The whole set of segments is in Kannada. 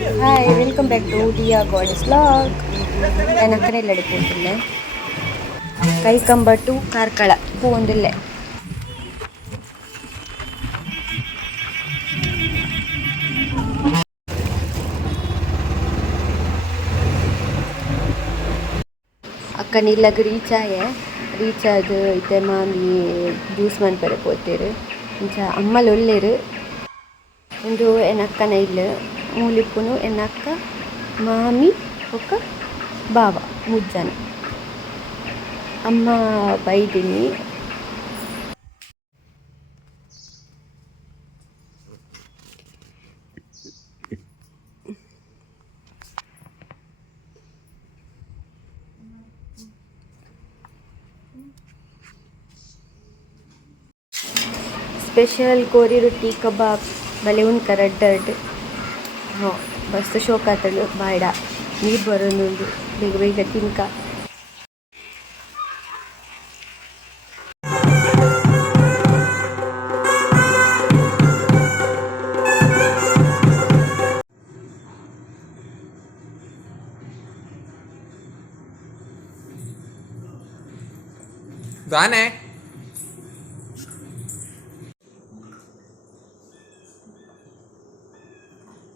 Hi welcome back to Dia Goddess vlog. ನಾನು ಅಕ್ಕನೆಲ್ಲ ಅಡಿಕೊಂಡಿಲ್ಲ ಕೈ ಕಂಬಟ್ಟು ಕಾರ್ಕಳ ಪೂಂದಿಲ್ಲ ಅಕ್ಕನಿಲ್ಲಗ ರೀಚ್ ಆದ ಇತ್ತೆ ಮಾಮಿ ಜ್ಯೂಸ್ ಮನ್ಪರೆ ಪೋತೇರು ಇಂಚ ಅಮ್ಮಲು ಒಲ್ಲೇರು ಒಂದು ಎನ್ನಕ್ಕನ ಇಲ್ಲ ಮೂಲಿಪ್ಪುನು ಎನ್ನಕ್ಕ ಮಾಮಿ ಒಕ್ಕ ಬಾವ ಮುಜ್ಜನ ಅಮ್ಮ ಬೈದಿನಿ ಸ್ಪೆಷಲ್ ಕೋರಿ ರೊಟ್ಟಿ ಕಬಾಬ್ ಬಲೆ ಉಣ್ಕ ರಡ್ಡಡ್ ಹೋ ಮಸ್ತ್ ಶೋಕ್ ಆತಳು ಬಾಯ್ಡ ನೀರು ಬರೋದು ಬೇಗ ಬೇಗ ತಿನ್ಕ. ದಾನೆ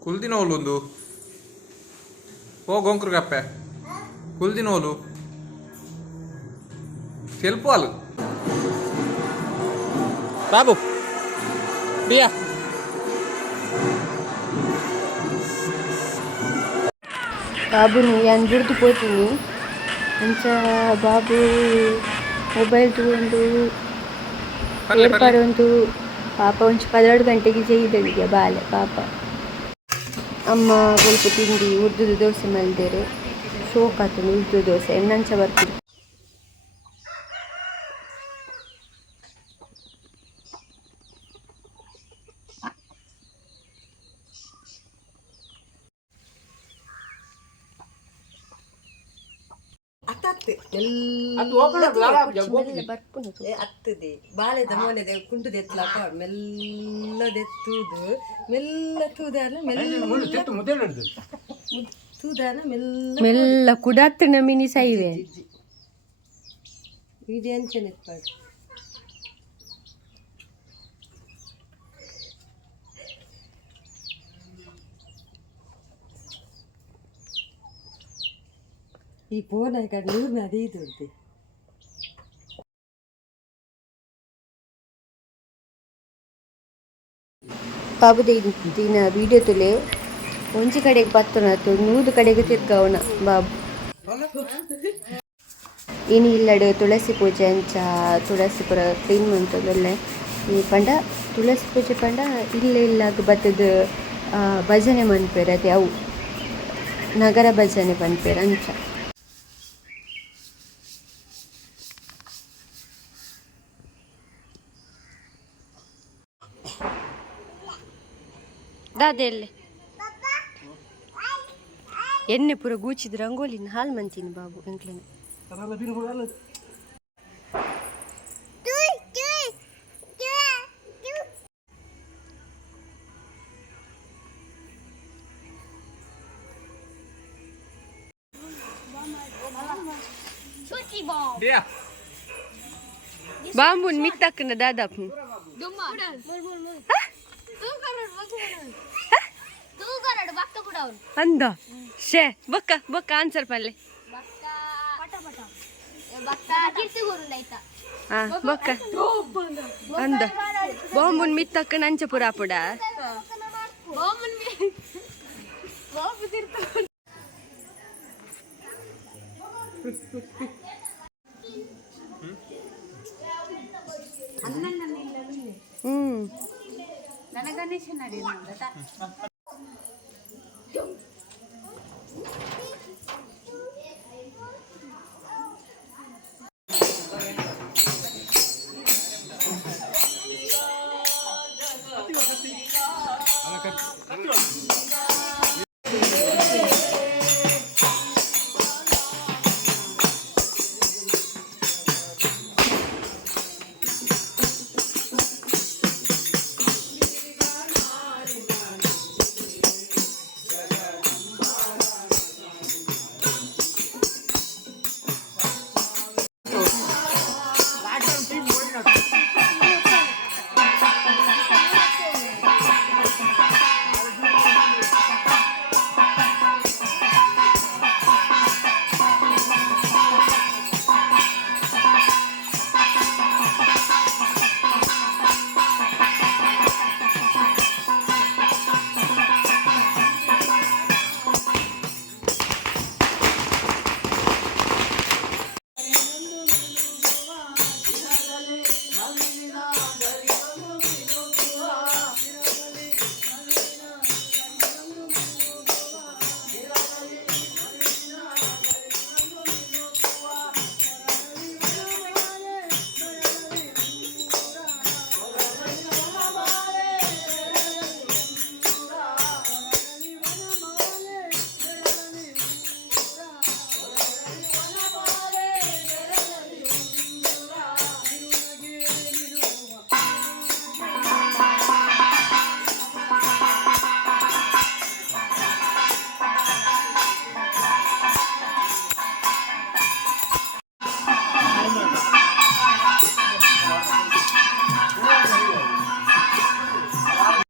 ಕುಲ್ದಿನೋಲುಂದು ಓ ಗೊಂಕ್ರು ಕಪ್ಪೆ ಕುಲ್ದಿನೋಲು ಸ್ವಲ್ಪ ಅಲ್ಲ ಬಾಬು ಬಿಯಾ ಬಾಬುನು ಯಾನ್ ಬಿಡ್ದು ಪೋತೀನಿ ಅಂಚ ಬಾಬು ಮೊಬೈಲ್ ತಗೊಂಡು ಏರ್ಪಾಡೊಂದು ಪಾಪ ಒಂಚು 12 ಗಂಟೆಗೆ ಜೈದಳಿಗೆ ಬಾಲೆ ಪಾಪ. ಅಮ್ಮ ಸ್ವಲ್ಪ ತಿಂಡಿ ಉರ್ದುದು ದೋಸೆ ಮಲ್ದೇರು ಶೋಕ್ ಆತನು ಉರ್ದು ದೋಸೆ ಎಣ್ಣಂಚ ಬರ್ತಿರು ಹತ್ತದೆ ಬಾಳೆದ ಮೋನೆದ ಕುಂಟುದ ಎತ್ತಲಾಕ ಮೆಲ್ಲದೆತ್ತುದು ಮೆಲ್ಲ ತೂದಾನ ತೂದಾನ ಮೆಲ್ಲ ಕುಡಾತ್ತಿನ ಮಿನಿ ಸೈವೆ ಇದು ಎಂಚನೆ ಎತ್ಪಾಡು ಈ ಫೋನ್ ಆಗ ನೂರ್ನ ಅದೇ ಇದು ಅಂತೆ ಬಾಬುದ ದಿನ ವಿಡಿಯೋ ತುಲೆ ಒಂಜಿ ಕಡೆಗೆ ಪತ್ತನತ್ತು 100 ಕಡೆಗೆ ತಿರ್ಗವನ ಬಾಬು ಇನ್ನು ಇಲ್ಲಡು ತುಳಸಿ ಪೂಜೆ ಅಂಚ ತುಳಸಿ ಪುರ ಕ್ಲೀನ್ ಮಂತದಲ್ಲೇ ಈ ಪಂಡ ತುಳಸಿ ಪೂಜೆ ಪಂಡ ಇಲ್ಲಾಗ ಬತ್ತದ ಭಜನೆ ಮನ್ಪೇರ ಅದೇ ಅವು ನಗರ ಭಜನೆ ಪನ್ಪೇರ ಅಂಚ ದಾದೆಲ್ಲೆ ಎಣ್ಣೆ ಪೂರ ಗೂಚಿದ ರಂಗೋಲಿನ ಹಾಲು ಮಂತೀನಿ ಬಾಬು ಎಂಕ್ಲೇನೆ ಬಾಂಬುನ್ ಮಿತ್ತಕ್ಕನ ದಾದಾಪ್ನು ಅಂದ ಶೇ ಬೊಕ್ಕ ಆನ್ಸರ್ ಪಲ್ಲೆ ಬೊಕ್ಕ ಅಂದ ಬಾಂಬುನ್ ಮಿತ್ತಕ್ಕನ ಅಂಚ ಪುರಾಪುಡ ನನಗನೇಶ ನಡಿ